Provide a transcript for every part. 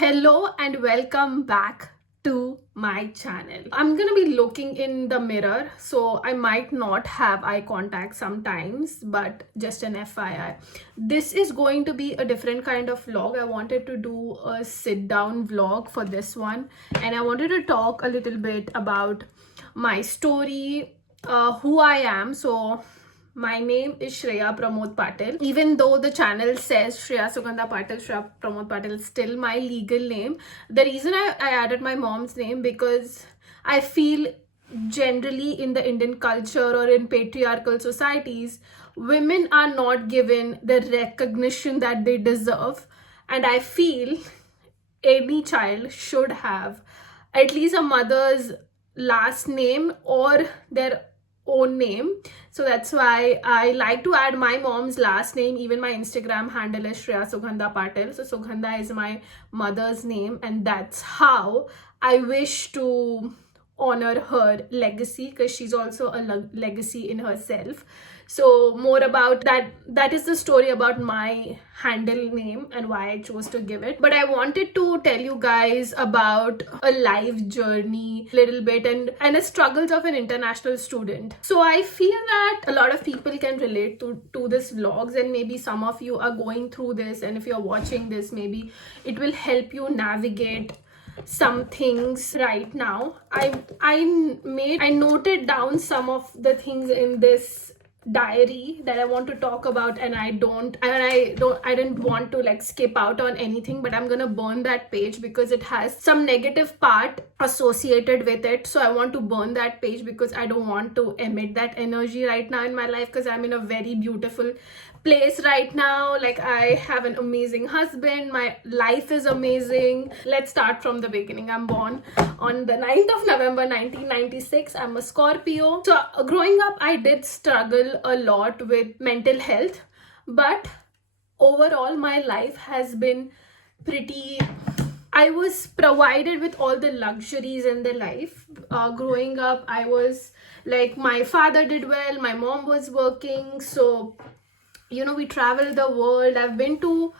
Hello and welcome back to my channel. I'm gonna be looking in the mirror, so I might not have eye contact sometimes, but just an FYI. This is going to be a different kind of vlog. I wanted to do a sit down vlog for this one, and I wanted to talk a little bit about my story, who I am. So my name is Shreya Pramod Patil. Even though the channel says Shreya Sugandha Patil, Shreya Pramod Patil is still my legal name. The reason I added my mom's name because I feel generally in the Indian culture or in patriarchal societies, women are not given the recognition that they deserve. And I feel any child should have at least a mother's last name or their own name. So that's why I like to add my mom's last name. Even my Instagram handle is Shreya Sugandha Patil. So Sugandha is my mother's name, and that's how I wish to honor her legacy, because she's also a legacy in herself. So more about that is the story about my handle name and why I chose to give it. But I wanted to tell you guys about a life journey little bit and the struggles of an international student. So I feel that a lot of people can relate to this vlogs, and maybe some of you are going through this, and if you're watching this, maybe it will help you navigate some things right now. I noted down some of the things in this diary that I want to talk about, and I didn't want to like skip out on anything, but I'm gonna burn that page because it has some negative part associated with it. So I want to burn that page because I don't want to emit that energy right now in my life, because I'm in a very beautiful place right now. Like, I have an amazing husband, my life is amazing. Let's start from the beginning. I'm born on the 9th of November 1996. I'm a Scorpio. So growing up, I did struggle a lot with mental health, but overall my life has been pretty, I was provided with all the luxuries in the life. Growing up, I was like, my father did well, my mom was working, so we traveled the world. I've been to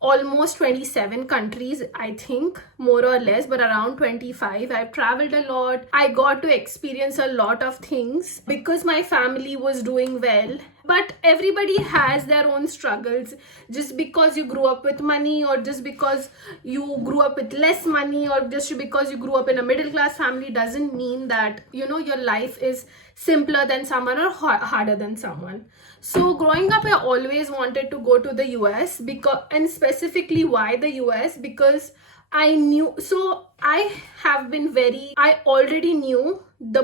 almost 27 countries, I think, more or less, but around 25. I've traveled a lot. I got to experience a lot of things because my family was doing well. But everybody has their own struggles. Just because you grew up with money, or just because you grew up with less money, or just because you grew up in a middle class family, doesn't mean that your life is simpler than someone or harder than someone. So growing up, I always wanted to go to the US, and specifically why the US, because I already knew the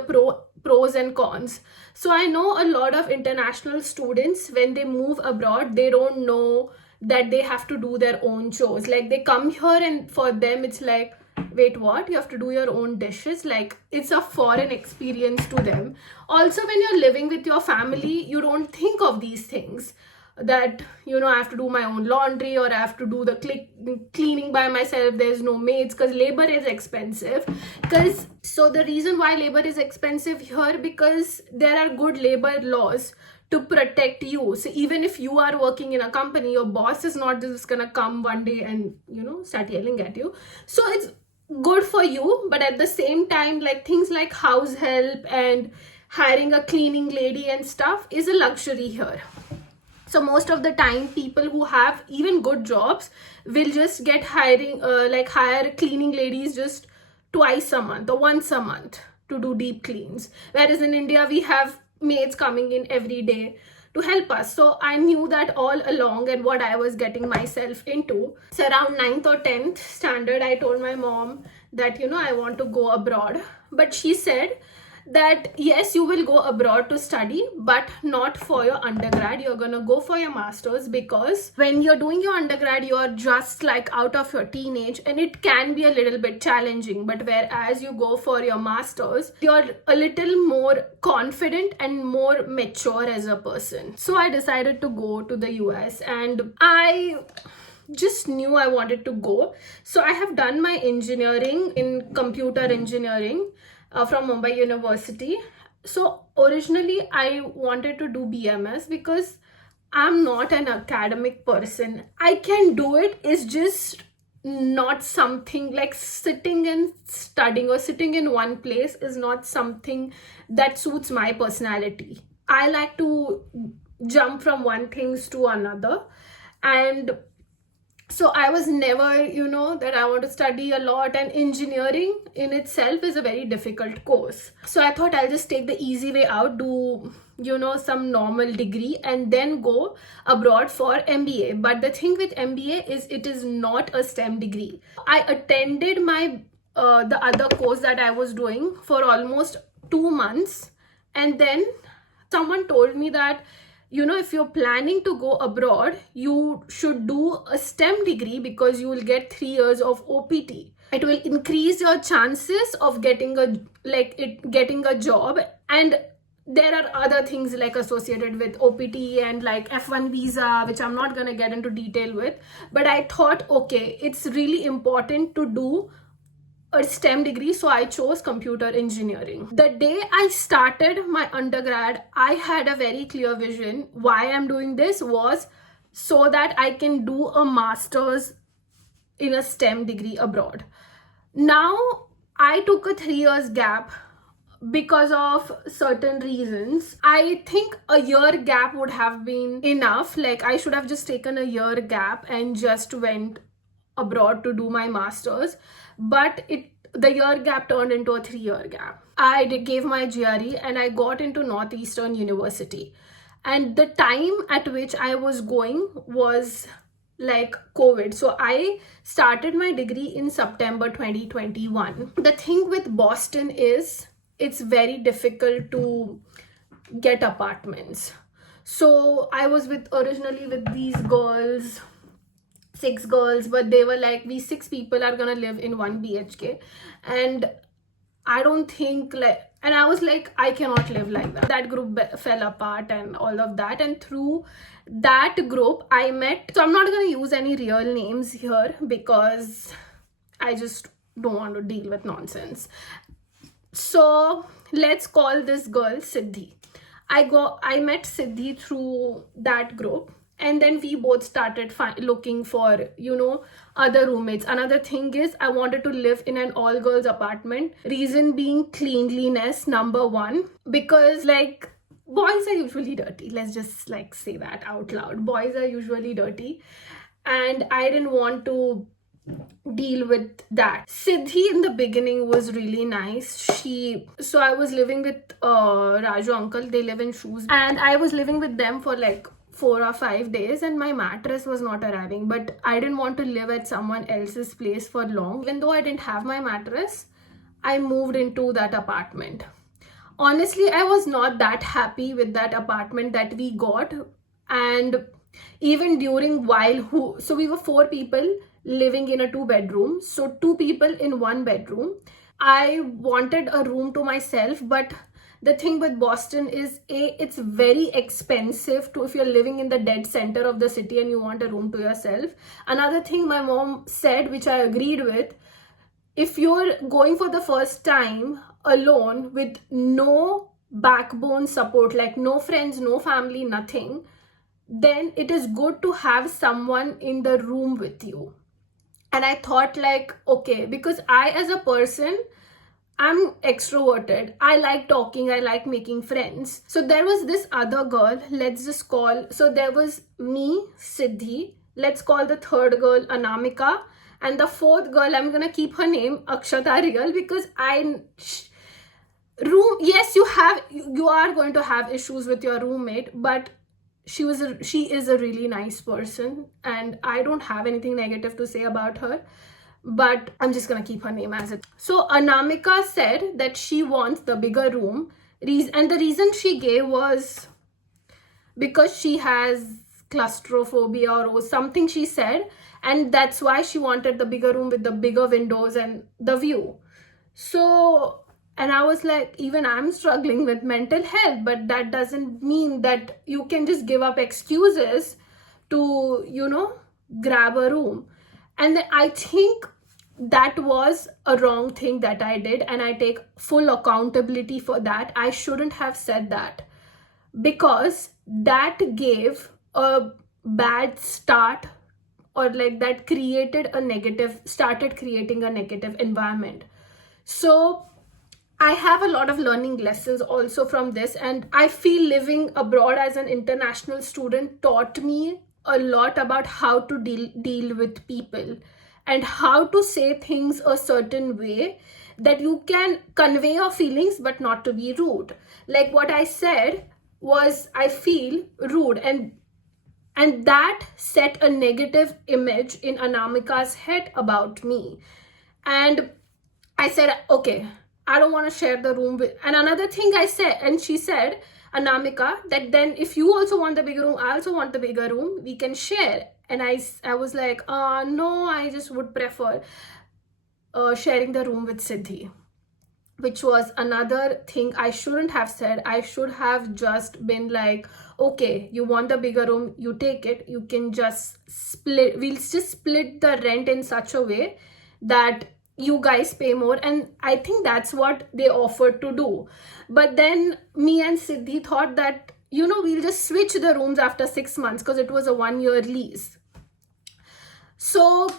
pros and cons. So I know a lot of international students, when they move abroad, they don't know that they have to do their own chores. Like, they come here and for them it's like, wait, what? You have to do your own dishes? Like, it's a foreign experience to them. Also, when you're living with your family, you don't think of these things, that I have to do my own laundry, or I have to do the cleaning by myself. There's no maids because labor is expensive. So the reason why labor is expensive here, because there are good labor laws to protect you. So even if you are working in a company, your boss is not just gonna come one day and start yelling at you. So it's good for you, but at the same time, like, things like house help and hiring a cleaning lady and stuff is a luxury here. So most of the time, people who have even good jobs will just hire cleaning ladies just twice a month or once a month to do deep cleans. Whereas in India, we have maids coming in every day to help us. So I knew that all along and what I was getting myself into. So around 9th or 10th standard, I told my mom that, I want to go abroad. But she said that yes, you will go abroad to study, but not for your undergrad. You're gonna go for your masters, because when you're doing your undergrad, you're just like out of your teenage, and it can be a little bit challenging. But whereas you go for your masters, you're a little more confident and more mature as a person. So I decided to go to the US, and I just knew I wanted to go. So I have done my engineering in computer engineering from Mumbai University. So originally I wanted to do BMS because I'm not an academic person. I can do it, it's just not something like sitting and studying or sitting in one place is not something that suits my personality. I like to jump from one things to another. And so I was never, that I want to study a lot, and engineering in itself is a very difficult course. So I thought I'll just take the easy way out, do, some normal degree, and then go abroad for MBA. But the thing with MBA is it is not a STEM degree. I attended my the other course that I was doing for almost 2 months, and then someone told me that, if you're planning to go abroad, you should do a STEM degree because you will get 3 years of OPT. It will increase your chances of getting a job, and there are other things like associated with OPT and like F1 visa, which I'm not gonna get into detail with. But I thought, okay, it's really important to do a STEM degree, so I chose computer engineering. The day I started my undergrad, I had a very clear vision. Why I'm doing this was so that I can do a master's in a STEM degree abroad. Now, I took a 3 years gap because of certain reasons. I think a year gap would have been enough. Like, I should have just taken a year gap and just went abroad to do my master's, but the year gap turned into a 3-year gap. I gave my GRE and I got into Northeastern University, and the time at which I was going was like COVID. So I started my degree in September 2021. The thing with Boston is it's very difficult to get apartments. So I was originally with these girls, 6 girls, but they were like, we 6 people are gonna live in 1 BHK, and I don't think and I was like, I cannot live like that. That group fell apart and all of that, and through that group I met, so I'm not gonna use any real names here because I just don't want to deal with nonsense. So let's call this girl Siddhi. I met Siddhi through that group, and then we both started looking for, other roommates. Another thing is I wanted to live in an all girls apartment. Reason being cleanliness, number one, because boys are usually dirty. Let's just say that out loud. Boys are usually dirty, and I didn't want to deal with that. Siddhi in the beginning was really nice. So I was living with Raju uncle. They live in Shoes, and I was living with them for 4 or 5 days, and my mattress was not arriving. But I didn't want to live at someone else's place for long. Even though I didn't have my mattress, I moved into that apartment. Honestly, I was not that happy with that apartment that we got. And even during so we were 4 people living in a 2-bedroom. So 2 people in 1 bedroom. I wanted a room to myself, but the thing with Boston is it's very expensive if you're living in the dead center of the city and you want a room to yourself. Another thing my mom said, which I agreed with, if you're going for the first time alone with no backbone support, like no friends, no family, nothing, then it is good to have someone in the room with you. And I thought okay, because I as a person, I'm extroverted. I like talking. I like making friends. So there was this other girl. So there was me, Siddhi. Let's call the 3rd girl Anamika. And the 4th girl, I'm going to keep her name Akshata Real, because yes, you are going to have issues with your roommate, but she is a really nice person, and I don't have anything negative to say about her. But I'm just gonna keep her name as it. So Anamika said that she wants the bigger room, and the reason she gave was because she has claustrophobia or something, she said, and that's why she wanted the bigger room with the bigger windows and the view. So, and I was like, even I'm struggling with mental health, but that doesn't mean that you can just give up excuses to grab a room. And I think that was a wrong thing that I did, and I take full accountability for that. I shouldn't have said that, because that gave a bad start or like that started creating a negative environment. So I have a lot of learning lessons also from this, and I feel living abroad as an international student taught me a lot about how to deal with people and how to say things a certain way that you can convey your feelings but not to be rude. Like what I said was, I feel rude, and that set a negative image in Anamika's head about me. And I said, okay, I don't want to share the room with. And another thing I said, and she said, Anamika, that then if you also want the bigger room, I also want the bigger room, we can share. And I was like, no, I just would prefer sharing the room with Siddhi, which was another thing I shouldn't have said. I should have just been like, okay, you want the bigger room, you take it. You can just split. We'll just split the rent in such a way that you guys pay more. And I think that's what they offered to do. But then me and Siddhi thought that, we'll just switch the rooms after 6 months, because it was a 1-year lease. So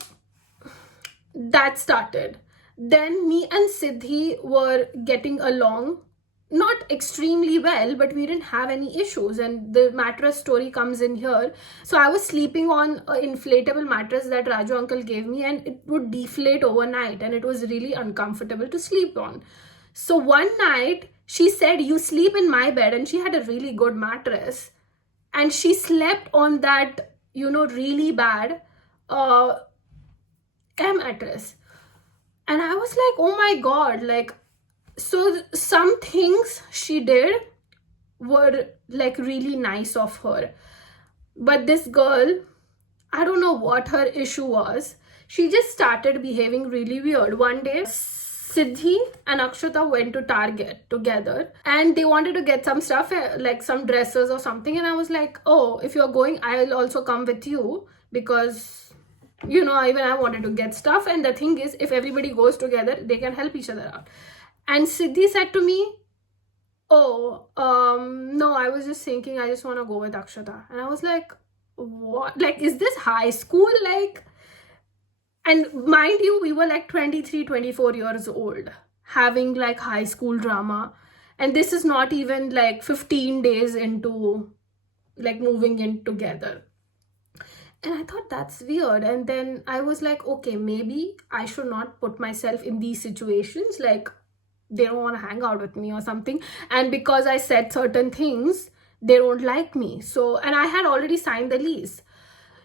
that started. Then me and Siddhi were getting along, not extremely well, but we didn't have any issues. And the mattress story comes in here. So I was sleeping on an inflatable mattress that Raju uncle gave me, and it would deflate overnight, and it was really uncomfortable to sleep on. So one night she said, you sleep in my bed, and she had a really good mattress, and she slept on that, really bad air mattress. And I was like, oh my God, like, so some things she did were like really nice of her. But this girl, I don't know what her issue was. She just started behaving really weird. One day, Siddhi and Akshata went to Target together, and they wanted to get some stuff, like some dresses or something. And I was like, oh, if you're going, I'll also come with you, because even I wanted to get stuff. And the thing is, if everybody goes together, they can help each other out. And Siddhi said to me, oh, no, I was just thinking, I just want to go with Akshata. And I was like, what? Like, is this high school? Like, and mind you, we were like 23, 24 years old, having like high school drama. And this is not even like 15 days into like moving in together. And I thought that's weird. And then I was like, okay, maybe I should not put myself in these situations. Like, they don't want to hang out with me or something. And because I said certain things, they don't like me. So, and I had already signed the lease.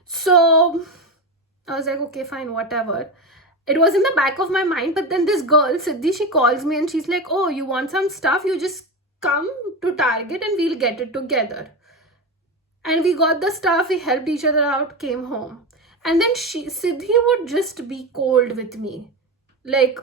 So I was like, okay, fine, whatever. It was in the back of my mind. But then this girl, Siddhi, she calls me and she's like, oh, you want some stuff? You just come to Target and we'll get it together. And we got the stuff, we helped each other out, came home. And then Siddhi would just be cold with me. Like,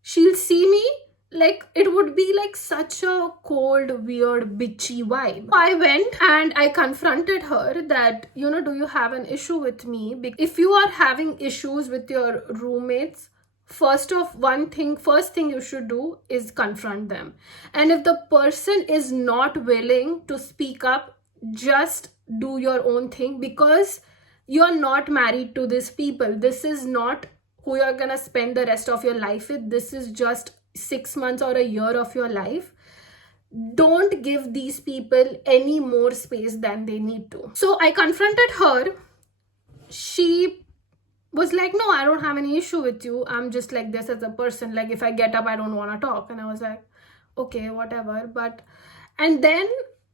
she'll see me, like, it would be like such a cold, weird, bitchy vibe. I went and I confronted her that, do you have an issue with me? If you are having issues with your roommates, first thing you should do is confront them. And if the person is not willing to speak up, just do your own thing, because you're not married to these people. This is not who you're gonna spend the rest of your life with. This is just 6 months or a year of your life. Don't give these people any more space than they need to. So I confronted her. She was like, no, I don't have any issue with you. I'm just like this as a person. Like, if I get up, I don't want to talk. And I was like, okay, whatever. And then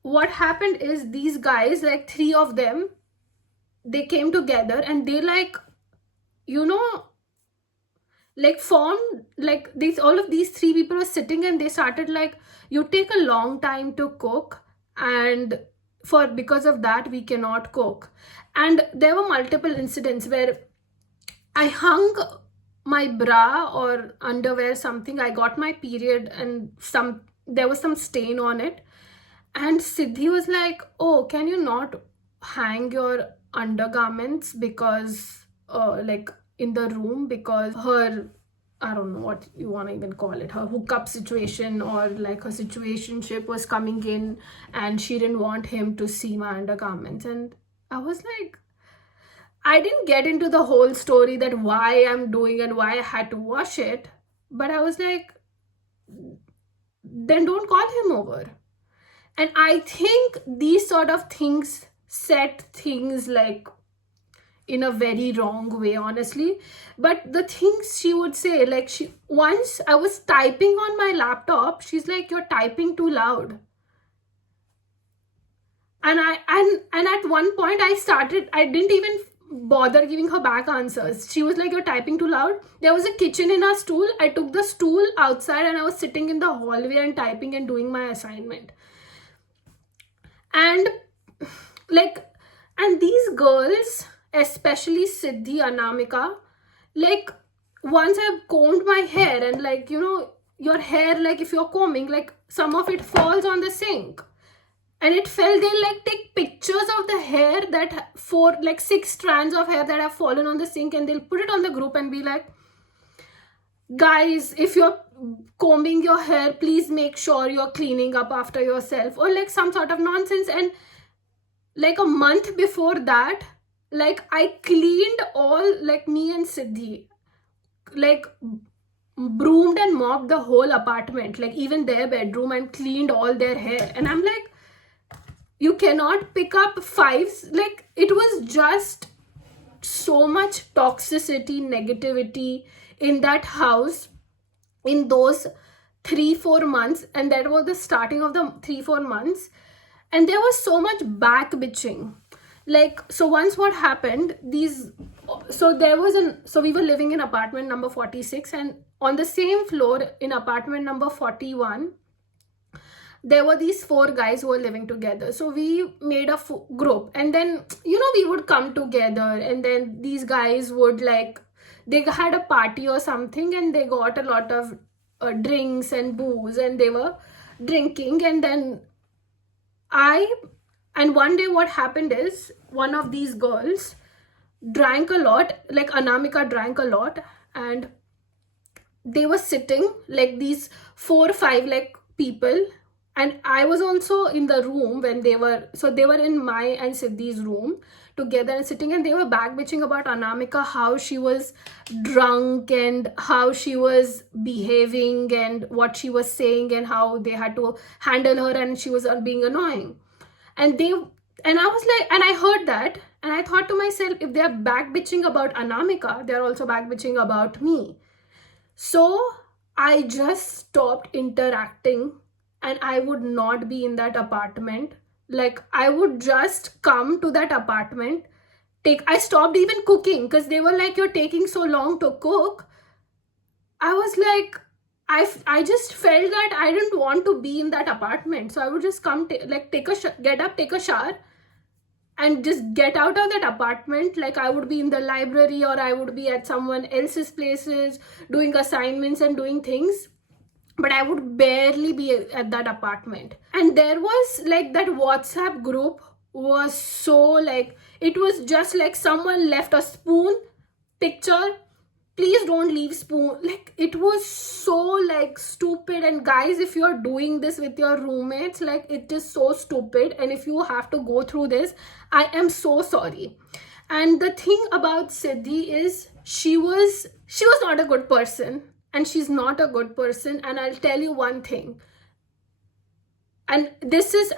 what happened is, these guys, like 3 of them, they came together and they like, like formed, like all of these 3 people were sitting and they started like, you take a long time to cook, and because of that we cannot cook. And there were multiple incidents where I hung my bra or underwear, something, I got my period and there was some stain on it. And Siddhi was like, oh, can you not hang your undergarments because like in the room, because her, I don't know what you want to even call it, her hookup situation or like her situationship was coming in and she didn't want him to see my undergarments. And I was like, I didn't get into the whole story that why I'm doing and why I had to wash it, but I was like, then don't call him over. And I think these sort of things set things like in a very wrong way, honestly. But the things she would say, like, once I was typing on my laptop, she's like, you're typing too loud. And at one point I didn't even bother giving her back answers. She was like, you're typing too loud. There was a kitchen in our stool. I took the stool outside and I was sitting in the hallway and typing and doing my assignment. And like, and these girls, especially Siddhi, Anamika, like, once I've combed my hair, and like, you know, your hair, like if you're combing, like some of it falls on the sink, and it fell. They like take pictures of the hair, that 6 strands of hair that have fallen on the sink, and they'll put it on the group and be like, guys, if you're combing your hair, please make sure you're cleaning up after yourself, or like some sort of nonsense. And like a month before that, like I cleaned all, like me and Siddhi, like broomed and mopped the whole apartment, like even their bedroom, and cleaned all their hair. And I'm like, you cannot pick up fives. Like, it was just so much toxicity, negativity in that house in those 3-4 months. And that was the starting of the 3-4 months. And there was so much back bitching. Like, so once what happened, so we were living in apartment number 46, and on the same floor in apartment number 41, there were these 4 guys who were living together. So we made a group, and then, you know, we would come together, and then these guys would, like, they had a party or something, and they got a lot of drinks and booze, and they were drinking. And then one day what happened is, one of these girls drank a lot, like Anamika drank a lot, and they were sitting, like these 4 or 5 like people, and I was also in the room when they were in my and Siddhi's room together and sitting, and they were back bitching about Anamika, how she was drunk and how she was behaving and what she was saying and how they had to handle her, and she was being annoying. And I was like, and I heard that, and I thought to myself, if they're back bitching about Anamika, they're also back bitching about me. So I just stopped interacting, and I would not be in that apartment. Like, I would just come to that apartment, I stopped even cooking, because they were like, you're taking so long to cook. I was like, I just felt that I didn't want to be in that apartment. So I would just come, get up, take a shower, and just get out of that apartment. Like, I would be in the library, or I would be at someone else's places doing assignments and doing things, but I would barely be at that apartment. And there was like that WhatsApp group was so, like, it was just like someone left a spoon picture, please don't leave spoon. Like, it was so like stupid. And guys, if you're doing this with your roommates, like, it is so stupid, and if you have to go through this, I am so sorry. And the thing about Siddhi is, she was not a good person, and she's not a good person. And I'll tell you one thing, and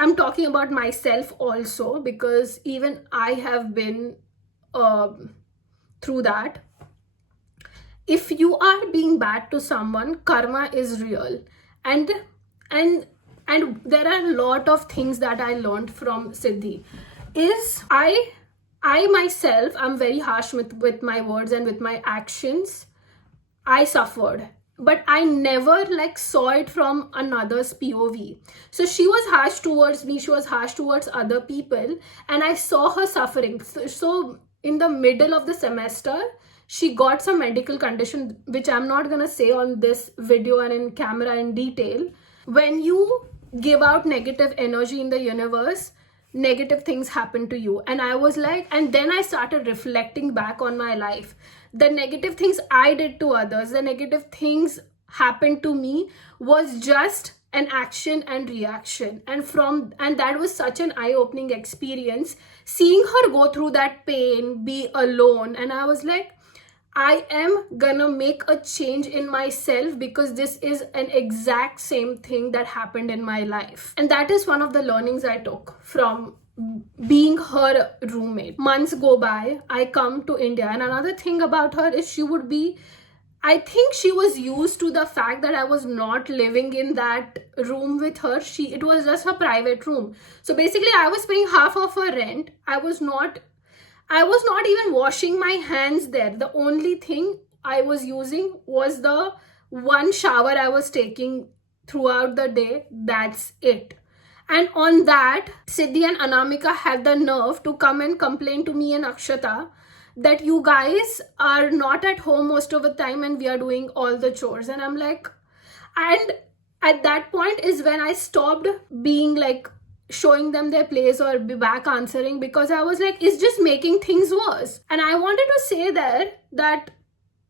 I'm talking about myself also, because even I have been through that. If you are being bad to someone, karma is real. And there are a lot of things that I learned from Siddhi. Is I myself, I'm very harsh with my words and with my actions. I suffered, but I never like saw it from another's POV. So she was harsh towards me, she was harsh towards other people, and I saw her suffering. So in the middle of the semester, she got some medical condition, which I'm not gonna say on this video and in camera in detail. When you give out negative energy in the universe, negative things happen to you. And I was like, and then I started reflecting back on my life. The negative things I did to others, the negative things happened to me, was just an action and reaction. And that was such an eye-opening experience, seeing her go through that pain, be alone. And I was like, I am gonna make a change in myself, because this is an exact same thing that happened in my life. And that is one of the learnings I took from being her roommate. Months go by, I come to India, and another thing about her is I think she was used to the fact that I was not living in that room with her. It was just her private room. So basically I was paying half of her rent. I was not even washing my hands there. The only thing I was using was the one shower I was taking throughout the day. That's it. And on that, Siddhi and Anamika had the nerve to come and complain to me and Akshata that you guys are not at home most of the time and we are doing all the chores. And I'm like, and at that point is when I stopped being like showing them their place or be back answering, because I was like, it's just making things worse. And I wanted to say there that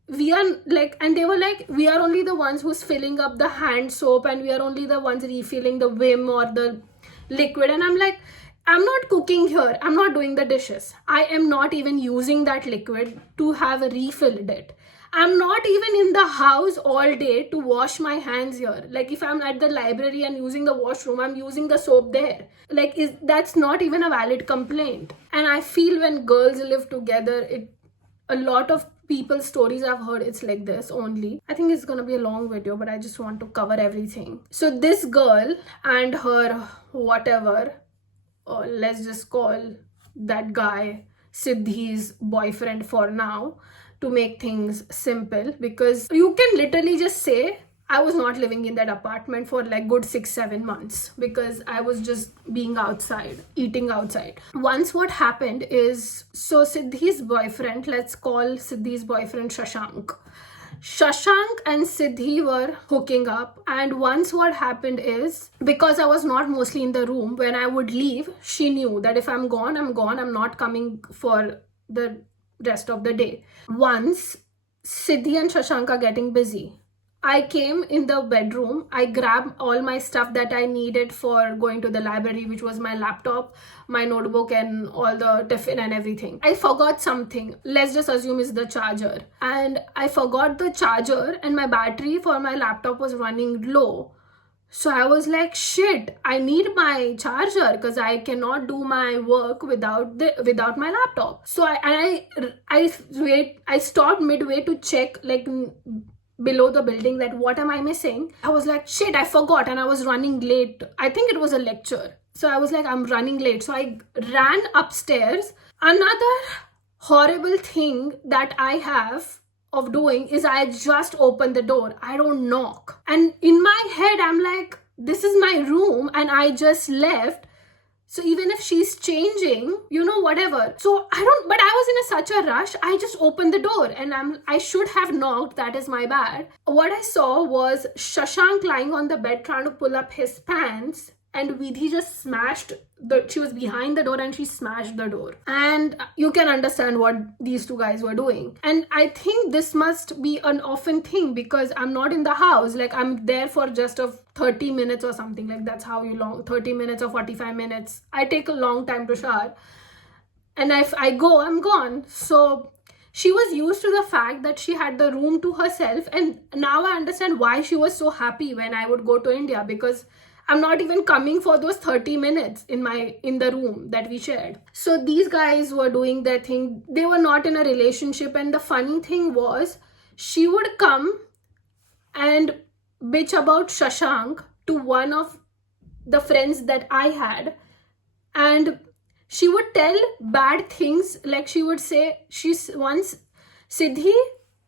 we are like, and they were like, we are only the ones who's filling up the hand soap and we are only the ones refilling the Vim or the liquid. And I'm like, I'm not cooking here. I'm not doing the dishes. I am not even using that liquid to have refilled it. I'm not even in the house all day to wash my hands here. Like if I'm at the library and using the washroom, I'm using the soap there. Like that's not even a valid complaint. And I feel when girls live together, a lot of people's stories I've heard, it's like this only. I think it's gonna be a long video, but I just want to cover everything. So this girl and her whatever, let's just call that guy Siddhi's boyfriend for now, to make things simple, because you can literally just say I was not living in that apartment for like good 6-7 months because I was just being outside, eating outside. Once what happened is, so Siddhi's boyfriend, let's call Siddhi's boyfriend Shashank. Shashank and Siddhi were hooking up, and once what happened is, because I was not mostly in the room, when I would leave, she knew that if I'm gone, I'm gone. I'm not coming for the rest of the day. Once Siddhi and Shashank are getting busy, I came in the bedroom, I grabbed all my stuff that I needed for going to the library, which was my laptop, my notebook, and all the tiffin and everything. I forgot something. Let's just assume it's the charger. And I forgot the charger, and my battery for my laptop was running low. So I was like, shit, I need my charger because I cannot do my work without my laptop. So I stopped midway to check like below the building that what am I missing. I was like, shit, I forgot, and I was running late. I think it was a lecture. So I was like, I'm running late. So I ran upstairs. Another horrible thing that I have of doing is I just open the door. I don't knock. And in my head, I'm like, this is my room and I just left. So even if she's changing, whatever. So but I was in such a rush. I just opened the door and I should have knocked. That is my bad. What I saw was Shashank lying on the bed trying to pull up his pants, and Vidhi just she was behind the door and she smashed the door. And you can understand what these two guys were doing. And I think this must be an often thing because I'm not in the house. Like I'm there for just 30 minutes or something. Like that's how long, 30 minutes or 45 minutes. I take a long time to shower. And if I go, I'm gone. So she was used to the fact that she had the room to herself. And now I understand why she was so happy when I would go to India, because I'm not even coming for those 30 minutes in the room that we shared. So these guys were doing their thing. They were not in a relationship. And the funny thing was, she would come and bitch about Shashank to one of the friends that I had. And she would tell bad things. Like she would say, once Siddhi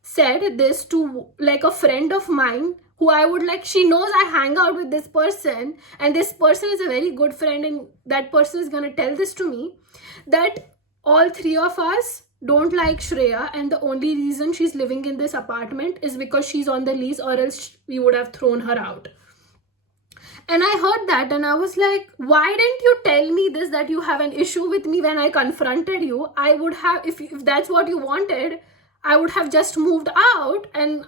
said this to like a friend of mine, who I would like, she knows I hang out with this person and this person is a very good friend, and that person is going to tell this to me, that all three of us don't like Shreya and the only reason she's living in this apartment is because she's on the lease, or else we would have thrown her out. And I heard that and I was like, why didn't you tell me this, that you have an issue with me when I confronted you? I would have, if that's what you wanted, I would have just moved out and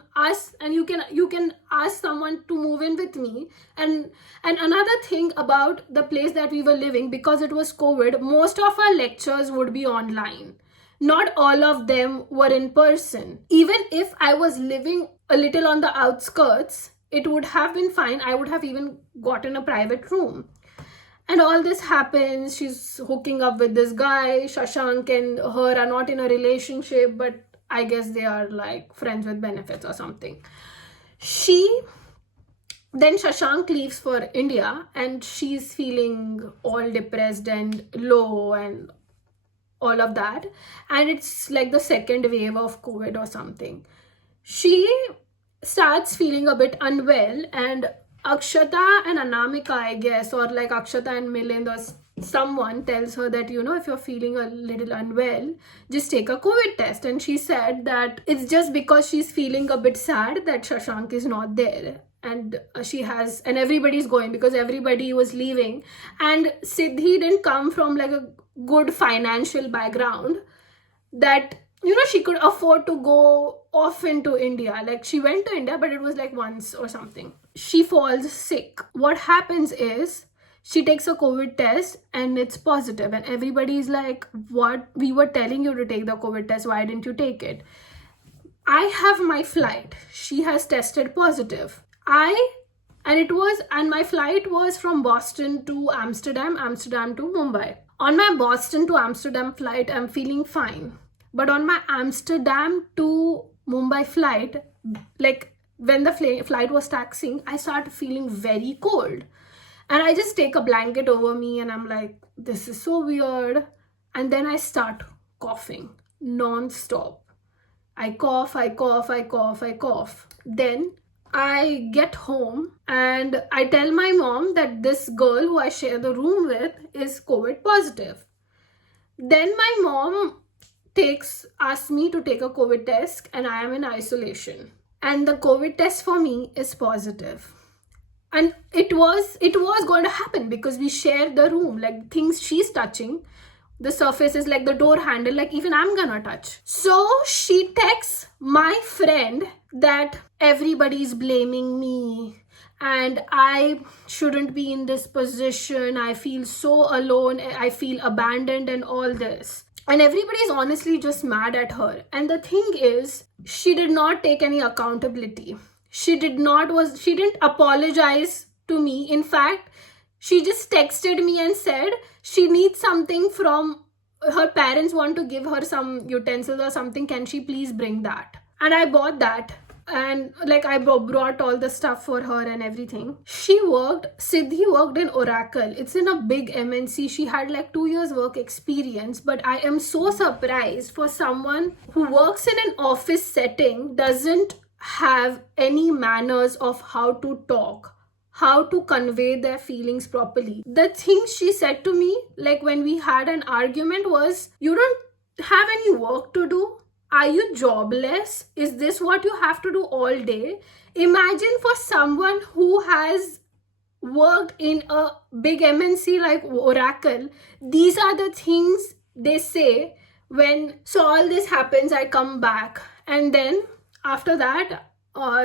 you can ask someone to move in with me. And another thing about the place that we were living, because it was COVID, most of our lectures would be online. Not all of them were in person. Even if I was living a little on the outskirts, it would have been fine. I would have even gotten a private room. And all this happens. She's hooking up with this guy. Shashank and her are not in a relationship, but I guess they are like friends with benefits or something. Then Shashank leaves for India and she's feeling all depressed and low and all of that. And it's like the second wave of COVID or something. She starts feeling a bit unwell, and Akshata and Anamika, I guess, or like Akshata and Milind or someone tells her that, if you're feeling a little unwell, just take a COVID test. And she said that it's just because she's feeling a bit sad that Shashank is not there. And and everybody's going because everybody was leaving. And Siddhi didn't come from like a good financial background that, she could afford to go off into India. Like she went to India, but it was like once or something. She falls sick. What happens is she takes a COVID test and it's positive. And everybody's like, what? We were telling you to take the COVID test. Why didn't you take it? I have my flight. She has tested positive. And my flight was from Boston to Amsterdam to Mumbai. On my Boston to Amsterdam flight, I'm feeling fine. But on my Amsterdam to Mumbai flight, like when the flight was taxiing, I started feeling very cold. And I just take a blanket over me and I'm like, this is so weird. And then I start coughing non-stop. I cough. Then I get home and I tell my mom that this girl who I share the room with is COVID positive. Then my mom asks me to take a COVID test and I am in isolation. And the COVID test for me is positive. And it was going to happen because we share the room. Like things she's touching, the surface is like the door handle, like even I'm gonna touch. So she texts my friend that everybody's blaming me and I shouldn't be in this position. I feel so alone. I feel abandoned and all this. And everybody's honestly just mad at her. And the thing is, she did not take any accountability. She didn't apologize to me. In fact, she just texted me and said she needs something from her parents, want to give her some utensils or something. Can she please bring that? And I bought that. And like I brought all the stuff for her and everything. Siddhi worked in Oracle. It's in a big MNC. She had like 2 years work experience. But I am so surprised for someone who works in an office setting, doesn't have any manners of how to talk, how to convey their feelings properly. The thing she said to me, like when we had an argument, was, you don't have any work to do? Are you jobless? Is this what you have to do all day? Imagine for someone who has worked in a big MNC like Oracle, these are the things they say when. So all this happens, I come back, and then after that,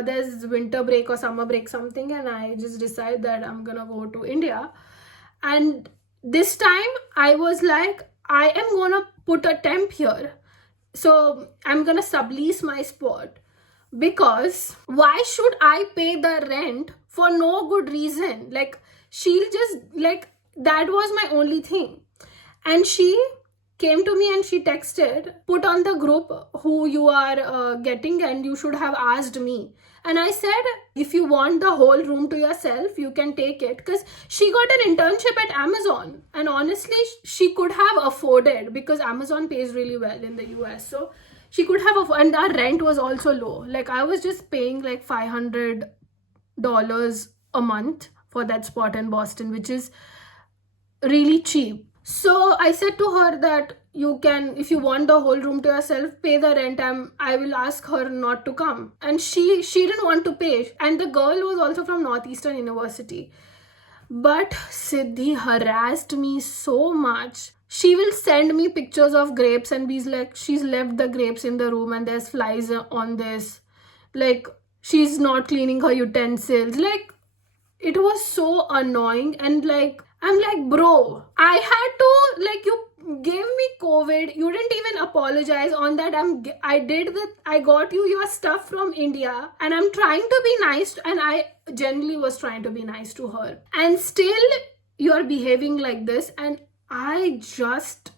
there's winter break or summer break something, and I just decide that I'm gonna go to India. And this time I was like, I am gonna put a temp here. So I'm gonna sublease my spot, because why should I pay the rent for no good reason? Like she'll just, like, that was my only thing. And she came to me and she texted, put on the group who you are getting, and you should have asked me. And I said, if you want the whole room to yourself, you can take it. Because she got an internship at Amazon. And honestly, she could have afforded, because Amazon pays really well in the US. So she could have, and our rent was also low. Like I was just paying like $500 a month for that spot in Boston, which is really cheap. So I said to her that you can, if you want the whole room to yourself, pay the rent. I will ask her not to come. And she didn't want to pay. And the girl was also from Northeastern University. But Siddhi harassed me so much she will send me pictures of grapes and be like, she's left the grapes in the room and there's flies on this. Like, she's not cleaning her utensils. Like, it was so annoying. And like, I'm like, bro, I had to, like, you gave me COVID, you didn't even apologize on that. I got you your stuff from India, and I'm trying to be nice, and I genuinely was trying to be nice to her, and still you're behaving like this. And I just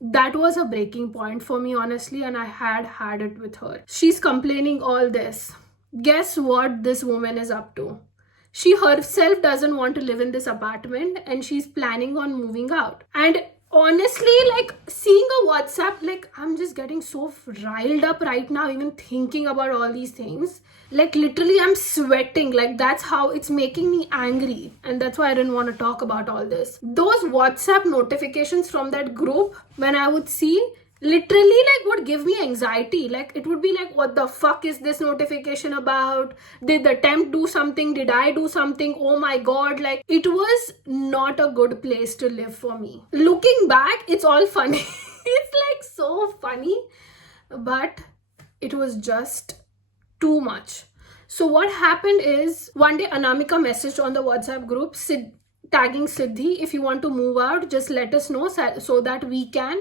that was a breaking point for me, honestly, and I had it with her. She's complaining all this. Guess what this woman is up to? She herself doesn't want to live in this apartment and she's planning on moving out. And honestly, like, seeing a WhatsApp, like, I'm just getting so riled up right now, even thinking about all these things. Like, literally, I'm sweating. Like, that's how it's making me angry. And that's why I didn't want to talk about all this. Those WhatsApp notifications from that group, when I would see, literally, like, would give me anxiety. Like, it would be like, what the fuck is this notification about? Did the temp do something? Did I do something? Oh my god. Like, it was not a good place to live for me. Looking back, it's all funny. It's like so funny, but it was just too much. So what happened is, one day Anamika messaged on the WhatsApp group, tagging Siddhi, if you want to move out, just let us know so that we can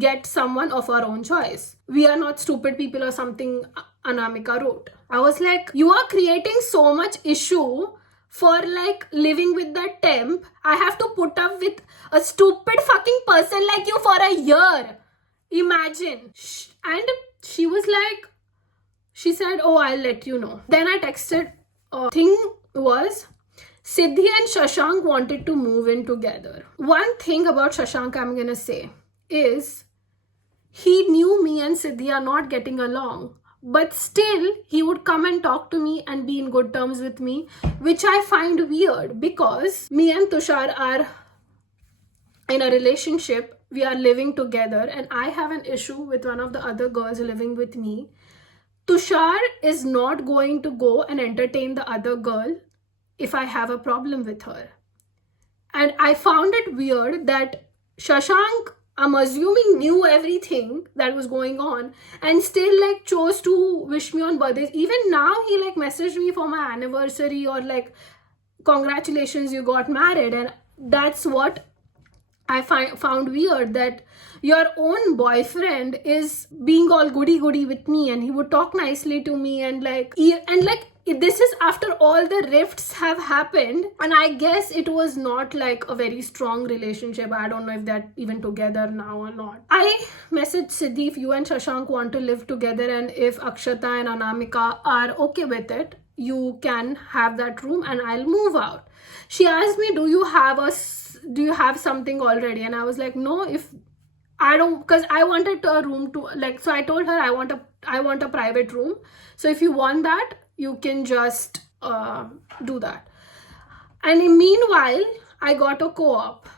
get someone of our own choice. We are not stupid people or something, Anamika wrote. I was like, you are creating so much issue for like living with that temp. I have to put up with a stupid fucking person like you for a year. Imagine. And she was like, she said, oh, I'll let you know. Then I texted, thing was, Siddhi and Shashank wanted to move in together. One thing about Shashank I'm gonna say is, he knew me and Siddhi are not getting along, but still he would come and talk to me and be in good terms with me, which I find weird, because me and Tushar are in a relationship, we are living together, and I have an issue with one of the other girls living with me. Tushar is not going to go and entertain the other girl if I have a problem with her. And I found it weird that Shashank, I'm assuming, knew everything that was going on and still like chose to wish me on birthdays. Even now he like messaged me for my anniversary or like, congratulations, you got married. And that's what I found weird, that your own boyfriend is being all goody with me, and he would talk nicely to me, and like this is after all the rifts have happened. And I guess it was not like a very strong relationship. I don't know if they're even together now or not. I messaged Siddhi, if you and Shashank want to live together and if Akshata and Anamika are okay with it, you can have that room and I'll move out. She asked me, do you have something already? And I was like, no, if I don't, because I wanted a room to like, so I told her I want a private room. So if you want that, you can just do that. And meanwhile, I got a co-op,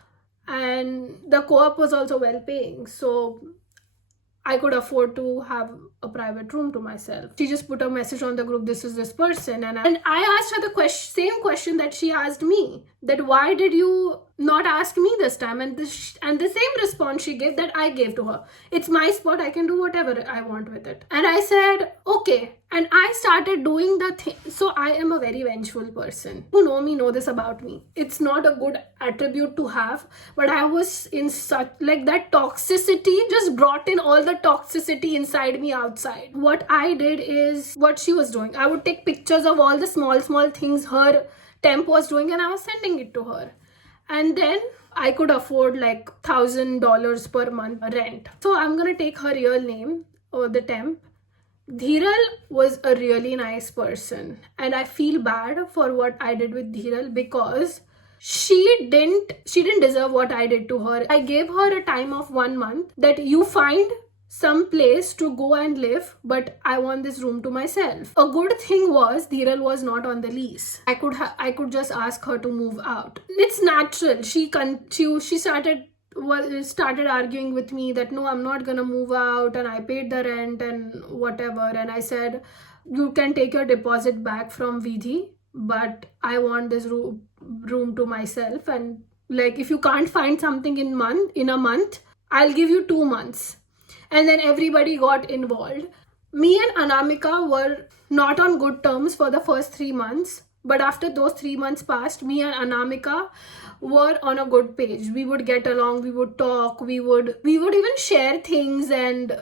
and the co-op was also well paying. So I could afford to have a private room to myself. She just put a message on the group, this is this person. And I asked her the same question that she asked me, that why did you not ask me this time? And the same response she gave that I gave to her. It's my spot, I can do whatever I want with it. And I said, okay. And I started doing the thing. So I am a very vengeful person. Who know me know this about me. It's not a good attribute to have, but I was in such, like, that toxicity just brought in all the toxicity inside me outside. What I did is what she was doing. I would take pictures of all the small things her temp was doing and I was sending it to her. And then I could afford like $1,000 per month rent. So I'm gonna take her real name, or the temp. Dhiral was a really nice person, and I feel bad for what I did with Dhiral, because she didn't deserve what I did to her. I gave her a time of 1 month that you find some place to go and live, but I want this room to myself. A good thing was Dhiral was not on the lease. I could just ask her to move out. It's natural. She started arguing with me that no, I'm not gonna move out, and I paid the rent and whatever. And I said, you can take your deposit back from Vidhi, but I want this room to myself, and Like if you can't find something in a month, I'll give you 2 months. And then everybody got involved. Me and Anamika were not on good terms for the first 3 months, but after those 3 months passed, me and Anamika were on a good page. We would get along, we would talk, we would even share things and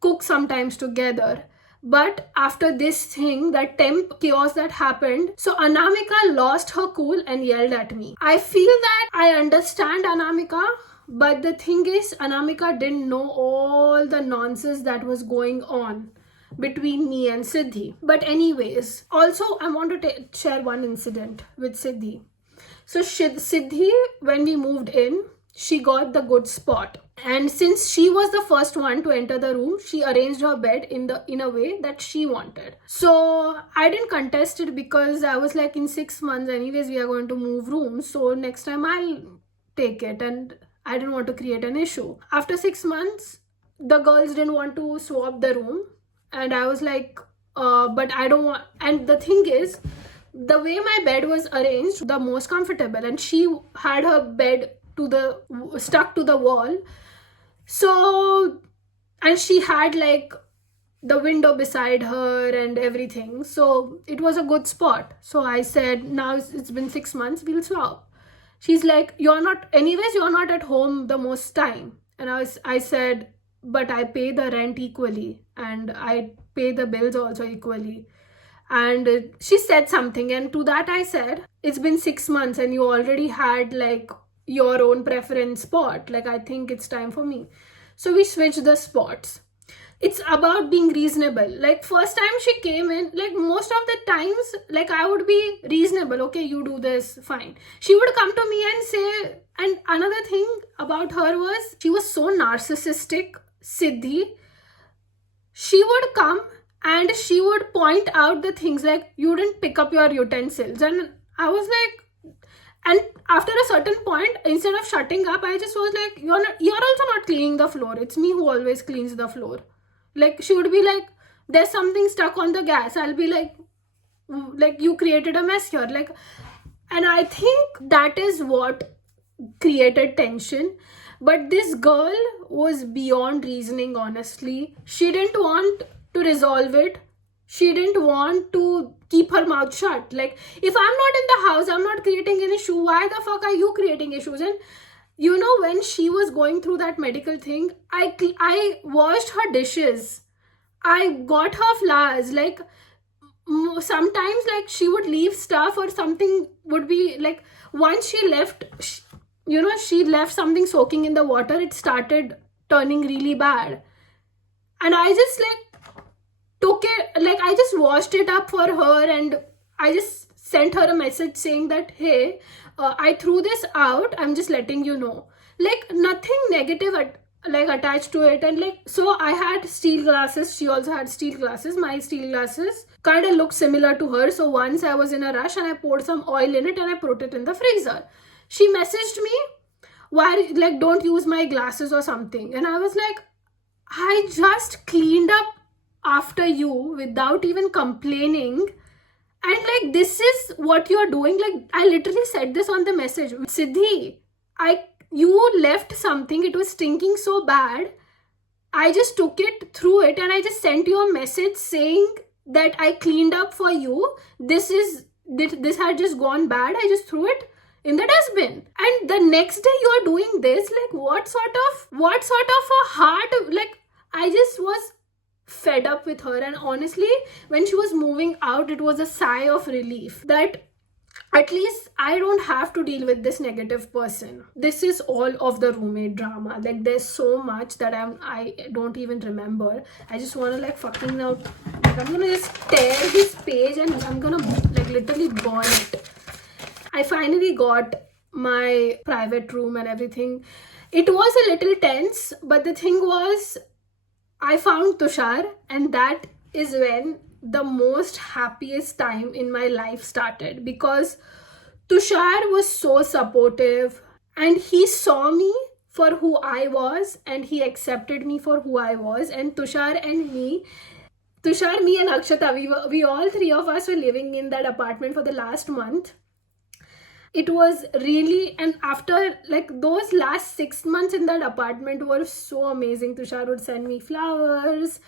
cook sometimes together. But after this thing, that temp chaos that happened, so Anamika lost her cool and yelled at me. I feel that I understand Anamika, but the thing is, Anamika didn't know all the nonsense that was going on between me and Siddhi. But anyways, also I want to share one incident with Siddhi. So Siddhi, when we moved in, she got the good spot. And since she was the first one to enter the room, she arranged her bed in a way that she wanted. So I didn't contest it because I was like, in 6 months anyways we are going to move rooms, so next time I'll take it, and I didn't want to create an issue. After 6 months, the girls didn't want to swap the room, and I was like, but I don't want. And the thing is, the way my bed was arranged, the most comfortable, and she had her bed stuck to the wall. So, and she had like the window beside her and everything, so it was a good spot. So I said, now it's been 6 months, we'll swap. She's like, you're not at home the most time. And I said, but I pay the rent equally and I pay the bills also equally. And she said something, and to that I said, it's been 6 months and you already had like your own preference spot. Like, I think it's time for me. So we switched the spots. It's about being reasonable. Like, first time she came in, like most of the times, like I would be reasonable. Okay, you do this, fine. She would come to me and say, and another thing about her was, she was so narcissistic, Siddhi. She would come and she would point out the things like, you didn't pick up your utensils. And I was like, and after a certain point, instead of shutting up, I just was like, you're also not cleaning the floor. It's me who always cleans the floor. Like, she would be like, there's something stuck on the gas. I'll be like, you created a mess here. Like, and I think that is what created tension. But this girl was beyond reasoning, honestly. She didn't want to resolve it. She didn't want to keep her mouth shut. Like, if I'm not in the house, I'm not creating an issue, why the fuck are you creating issues? And when she was going through that medical thing, I washed her dishes, I got her flowers. Like, sometimes, like, she would leave stuff or something would be like, once she left, she left something soaking in the water, it started turning really bad. And I just took it, like, I just washed it up for her, and I just sent her a message saying that, hey, I threw this out, I'm just letting you know. Like, nothing negative attached to it. And like, so I had steel glasses, she also had steel glasses. My steel glasses kind of looked similar to her. So once I was in a rush and I poured some oil in it and I put it in the freezer. She messaged me, why, like, don't use my glasses or something. And I was like, I just cleaned up after you without even complaining, and like, this is what you're doing. Like, I literally said this on the message, Siddhi, you left something, it was stinking so bad, I just took it, threw it, and I just sent you a message saying that I cleaned up for you. This had just gone bad, I just threw it in the dustbin. And the next day you're doing this. Like, what sort of a heart? Like, I just was fed up with her. And honestly, when she was moving out, it was a sigh of relief that at least I don't have to deal with this negative person. This is all of the roommate drama. Like, there's so much that I don't even remember. I just want to like fucking now, like, I'm gonna just tear this page and I'm gonna like literally burn it. I finally got my private room and everything. It was a little tense, but the thing was, I found Tushar, and that is when the most happiest time in my life started, because Tushar was so supportive and he saw me for who I was and he accepted me for who I was. And Tushar, me and Akshata, we all three of us were living in that apartment for the last month. it was really, and after like those last 6 months in that apartment were so amazing. Tushar would send me flowers.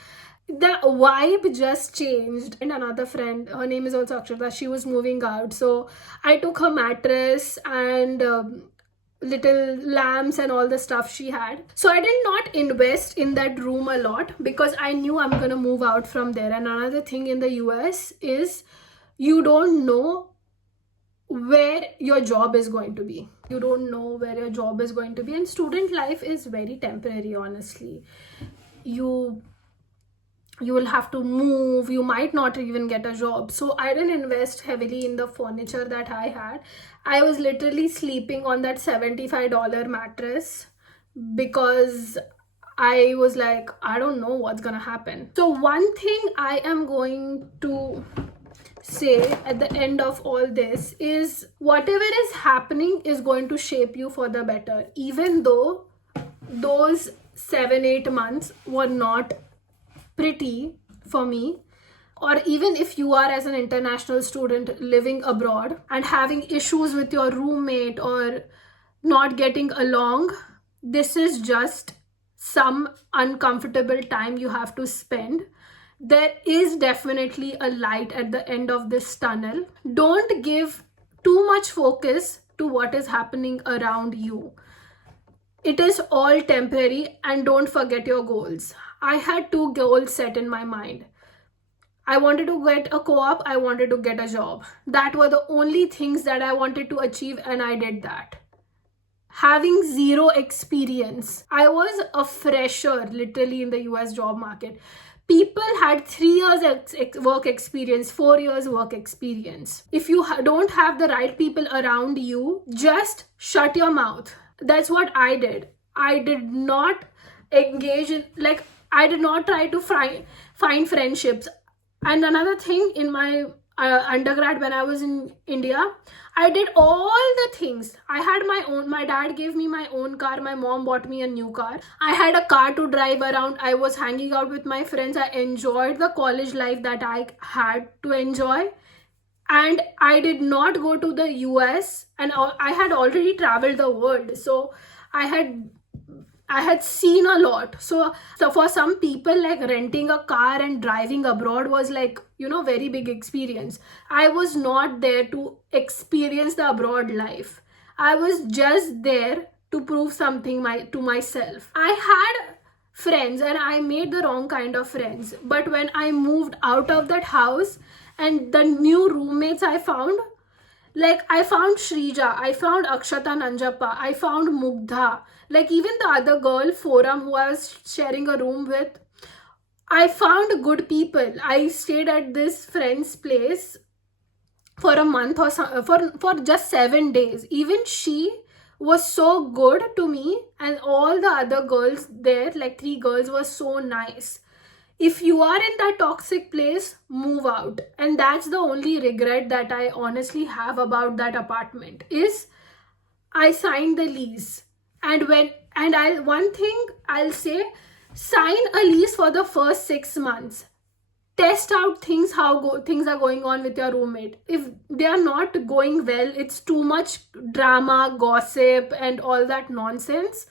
The vibe just changed. And another friend, her name is also Akshata, she was moving out, so I took her mattress and little lamps and all the stuff she had. So I did not invest in that room a lot because I knew I'm gonna move out from there. And another thing in the US is you don't know where your job is going to be. You don't know where your job is going to be, and student life is very temporary, honestly. You will have to move, you might not even get a job. So I didn't invest heavily in the furniture that I had. I was literally sleeping on that $75 mattress because I was like, I don't know what's gonna happen. So one thing I am going to say at the end of all this is whatever is happening is going to shape you for the better. Even though those 7-8 months were not pretty for me, or even if you are as an international student living abroad and having issues with your roommate or not getting along, this is just some uncomfortable time you have to spend. There is definitely a light at the end of this tunnel. Don't give too much focus to what is happening around you. It is all temporary, and don't forget your goals. I had 2 goals set in my mind. I wanted to get a co-op, I wanted to get a job. That were the only things that I wanted to achieve, and I did that. Having zero experience, I was a fresher literally in the US job market. People had 3 years work experience, 4 years work experience. If you don't have the right people around you, just shut your mouth. That's what I did. I did not engage in, like, I did not try to find friendships. And another thing, in my undergrad when I was in India, I did all the things. I had my dad gave me my own car, my mom bought me a new car. I had a car to drive around, I was hanging out with my friends, I enjoyed the college life that I had to enjoy. And I did not go to the US, and I had already traveled the world, so I had seen a lot. So for some people, like, renting a car and driving abroad was like, very big experience. I was not there to experience the abroad life. I was just there to prove something to myself. I had friends and I made the wrong kind of friends. But when I moved out of that house and the new roommates I found, like, I found Shrija, I found Akshata Nanjappa, I found Mugdha, like even the other girl Forum who I was sharing a room with. I found good people. I stayed at this friend's place for a month or so, for just 7 days. Even she was so good to me, and all the other girls there, like 3 girls, were so nice. If you are in that toxic place, move out. And that's the only regret that I honestly have about that apartment, is I signed the lease. And one thing I'll say, sign a lease for the first 6 months. Test out things are going on with your roommate. If they are not going well, it's too much drama, gossip, and all that nonsense,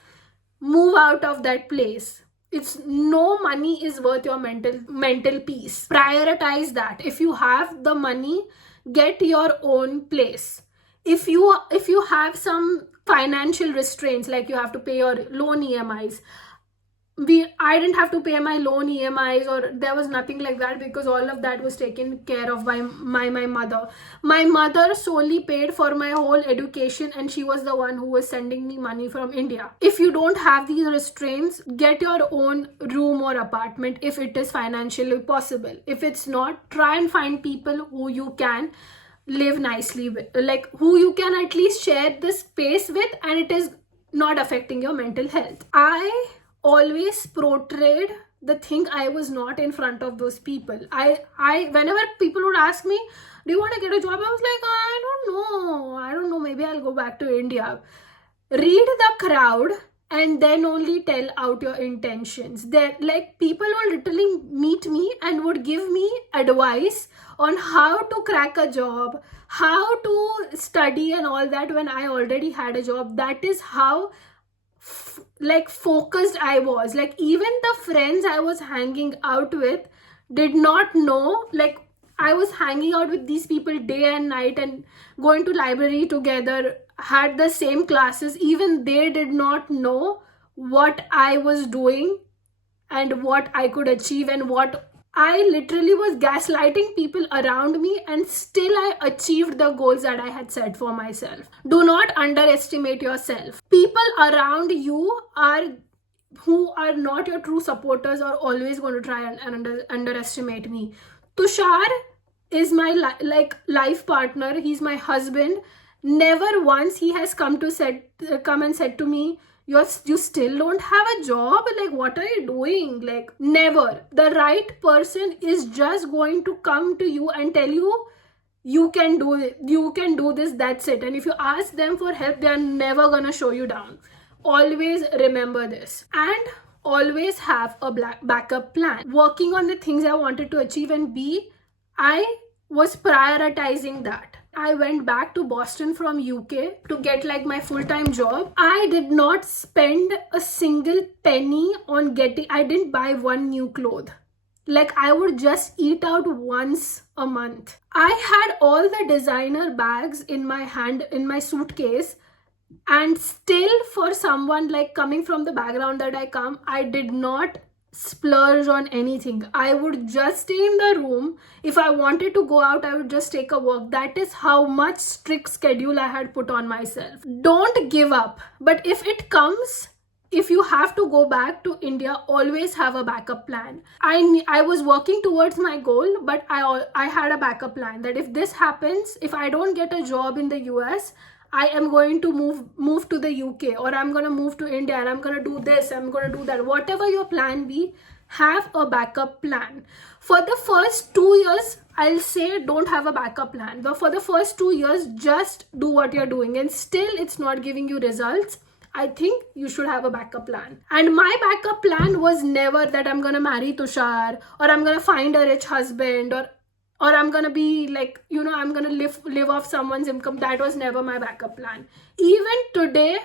move out of that place. It's no money is worth your mental peace. Prioritize that. If you have the money, get your own place. If you have some financial restraints, like you have to pay your loan EMIs, I didn't have to pay my loan EMIs, or there was nothing like that, because all of that was taken care of by my mother. My mother solely paid for my whole education, and she was the one who was sending me money from India. If you don't have these restraints, get your own room or apartment if it is financially possible. If it's not, try and find people who you can live nicely with, like who you can at least share the space with, and it is not affecting your mental health. I always portrayed the thing I was not in front of those people. I whenever people would ask me, do you want to get a job, I was like, I don't know, maybe I'll go back to India. Read the crowd and then only tell out your intentions. There, like, people would literally meet me and would give me advice on how to crack a job, how to study and all that when I already had a job. That is how like focused I was. Like, even the friends I was hanging out with did not know, like, I was hanging out with these people day and night and going to library together, had the same classes. Even they did not know what I was doing and what I could achieve, and what I literally was gaslighting people around me, and still I achieved the goals that I had set for myself. Do not underestimate yourself. People around you are who are not your true supporters are always going to try and underestimate me. Tushar is my life partner. He's my husband. Never once he has come and said to me, you still don't have a job, like, what are you doing? Like, never. The right person is just going to come to you and tell you, you can do it, you can do this, that's it. And if you ask them for help, they are never gonna show you down. Always remember this, and always have a backup plan. Working on the things I wanted to achieve, and I was prioritizing that. I went back to Boston from UK to get like my full-time job. I did not spend a single penny on I didn't buy one new cloth. Like, I would just eat out once a month. I had all the designer bags in my hand, in my suitcase, and still, for someone like coming from the background that I come, I did not splurge on anything. I would just stay in the room. If I wanted to go out, I would just take a walk. That is how much strict schedule I had put on myself. Don't give up. But if it comes, if you have to go back to India, always have a backup plan. I was working towards my goal, but I had a backup plan that if this happens, if I don't get a job in the US, I am going to move to the UK, or I'm going to move to India, and I'm going to do this, I'm going to do that. Whatever your plan be, have a backup plan. For the first 2 years, I'll say don't have a backup plan. But for the first 2 years, just do what you're doing, and still it's not giving you results. I think you should have a backup plan. And my backup plan was never that I'm going to marry Tushar, or I'm going to find a rich husband, or I'm gonna be like, I'm gonna live off someone's income. That was never my backup plan. Even today,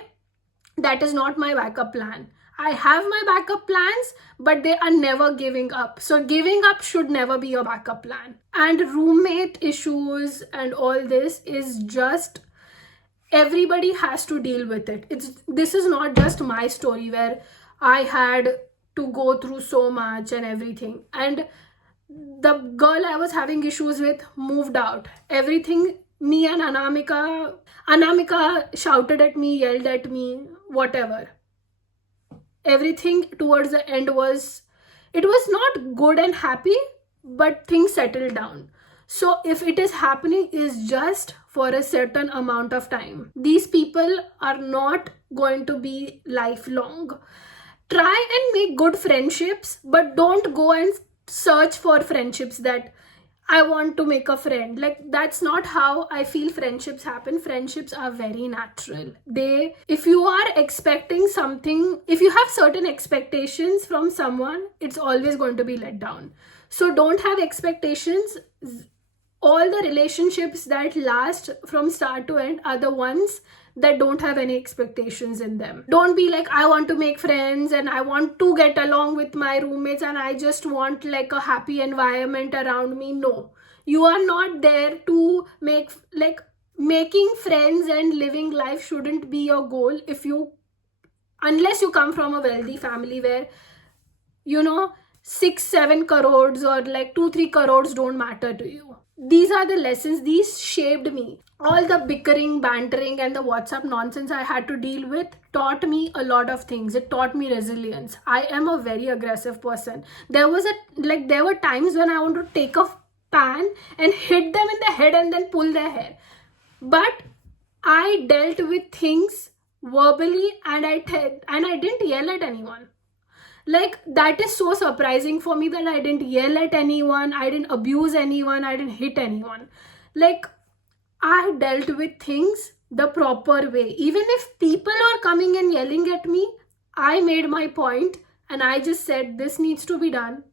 that is not my backup plan. I have my backup plans, but they are never giving up. So giving up should never be your backup plan. And roommate issues and all this is just, everybody has to deal with it. This is not just my story where I had to go through so much and everything. And the girl I was having issues with moved out. Everything, me and Anamika shouted at me, yelled at me, whatever. Everything towards the end it was not good and happy, but things settled down. So if it is happening, is just for a certain amount of time. These people are not going to be lifelong. Try and make good friendships, but don't go and search for friendships that I want to make a friend. Like, that's not how I feel friendships happen. Friendships are very natural. If you are expecting something, if you have certain expectations from someone, it's always going to be let down. So don't have expectations. All the relationships that last from start to end are the ones that don't have any expectations in them. Don't be like, I want to make friends and I want to get along with my roommates and I just want like a happy environment around me. No, you are not there to making friends and living life shouldn't be your goal unless you come from a wealthy family where 6-7 crores or like 2-3 crores don't matter to you. These are the lessons. These shaped me. All the bickering, bantering, and the WhatsApp nonsense I had to deal with taught me a lot of things. It taught me resilience. I am a very aggressive person. There were times when I want to take a pan and hit them in the head and then pull their hair. But I dealt with things verbally, and I didn't yell at anyone. Like, that is so surprising for me that I didn't yell at anyone, I didn't abuse anyone, I didn't hit anyone. Like, I dealt with things the proper way. Even if people are coming and yelling at me, I made my point and I just said this needs to be done,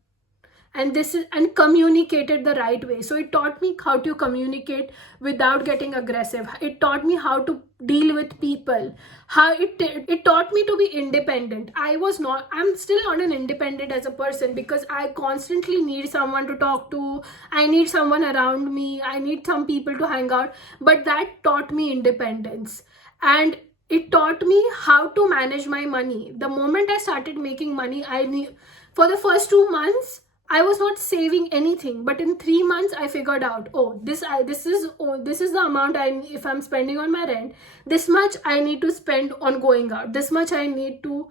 and this is, and communicated the right way. So it taught me how to communicate without getting aggressive. It taught me how to deal with people, how it taught me to be independent. I'm still not an independent as a person, because I constantly need someone to talk to, I need someone around me, I need some people to hang out. But that taught me independence, and it taught me how to manage my money. The moment I started making money, I knew, for the first 2 months I was not saving anything, but in 3 months I figured out, this is the amount if I'm spending on my rent, this much I need to spend on going out, this much I need to,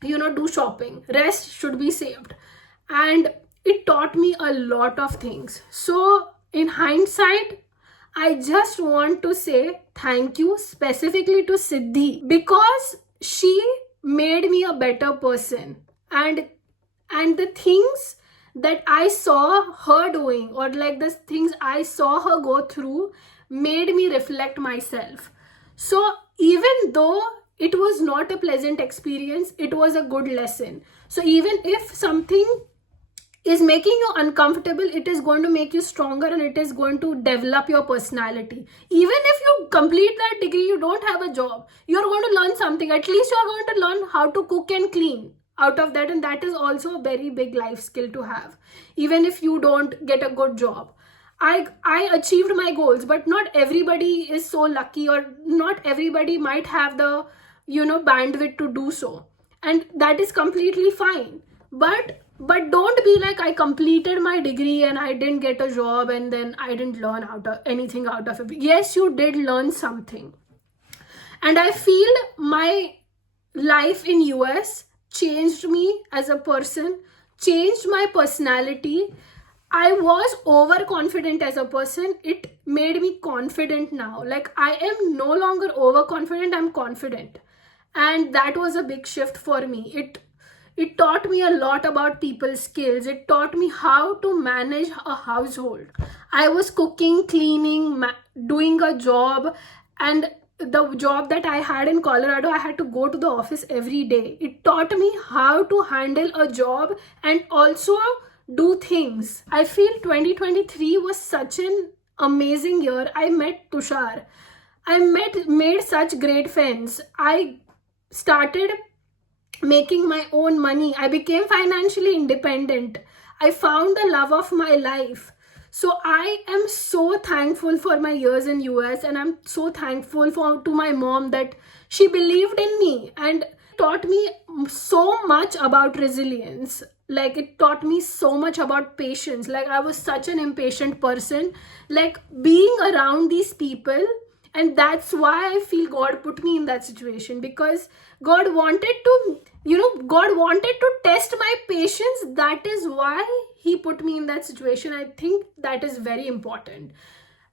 do shopping, rest should be saved. And it taught me a lot of things. So in hindsight, I just want to say thank you specifically to Siddhi, because she made me a better person. And the things that I saw her doing, or like the things I saw her go through, made me reflect myself. So even though it was not a pleasant experience, it was a good lesson. So even if something is making you uncomfortable, it is going to make you stronger, and it is going to develop your personality. Even if you complete that degree, you don't have a job, you're going to learn something. At least you're going to learn how to cook and clean out of that, and that is also a very big life skill to have. Even if you don't get a good job, I achieved my goals, but not everybody is so lucky, or not everybody might have the bandwidth to do so, and that is completely fine. But don't be like, I completed my degree and I didn't get a job, and then I didn't learn anything out of it. Yes, you did learn something. And I feel my life in US changed me as a person, changed my personality. I was overconfident as a person. It made me confident now. Like, I am no longer overconfident, I'm confident. And that was a big shift for me. It taught me a lot about people skills. It taught me how to manage a household. I was cooking, cleaning, doing a job, and the job that I had in Colorado, I had to go to the office every day. It taught me how to handle a job and also do things. I feel 2023 was such an amazing year. I met Tushar. I made such great friends. I started making my own money. I became financially independent. I found the love of my life. So I am so thankful for my years in US, and I'm so thankful to my mom that she believed in me and taught me so much about resilience. Like, it taught me so much about patience. Like, I was such an impatient person. Like, being around these people, and that's why I feel God put me in that situation, because God wanted to test my patience. That is why he put me in that situation. I think that is very important.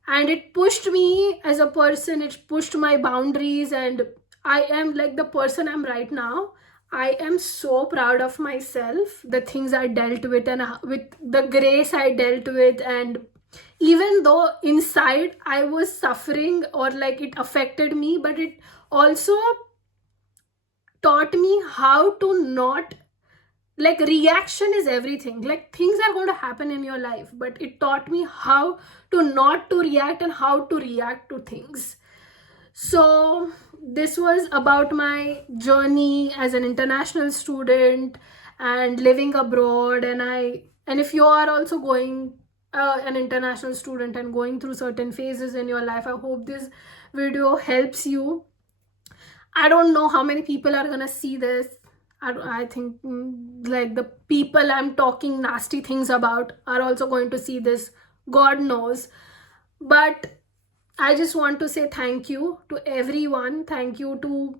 And it pushed me as a person, it pushed my boundaries, and I am like the person I'm right now. I am so proud of myself, the things I dealt with, and with the grace I dealt with. And even though inside I was suffering, or like it affected me, but it also taught me how to not, like, reaction is everything. Like, things are going to happen in your life, but it taught me how to not to react and how to react to things. So this was about my journey as an international student and living abroad. And if you are also going an international student and going through certain phases in your life, I hope this video helps you. I don't know how many people are gonna see this. I think like the people I'm talking nasty things about are also going to see this. God knows. But I just want to say thank you to everyone. Thank you to,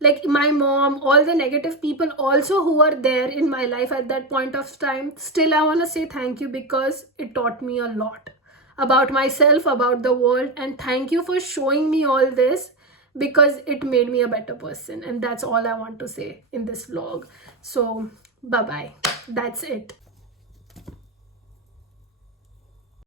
like, my mom, all the negative people also who were there in my life at that point of time. Still, I want to say thank you, because it taught me a lot about myself, about the world. And thank you for showing me all this, because it made me a better person. And that's all I want to say in this vlog. So bye-bye. That's it.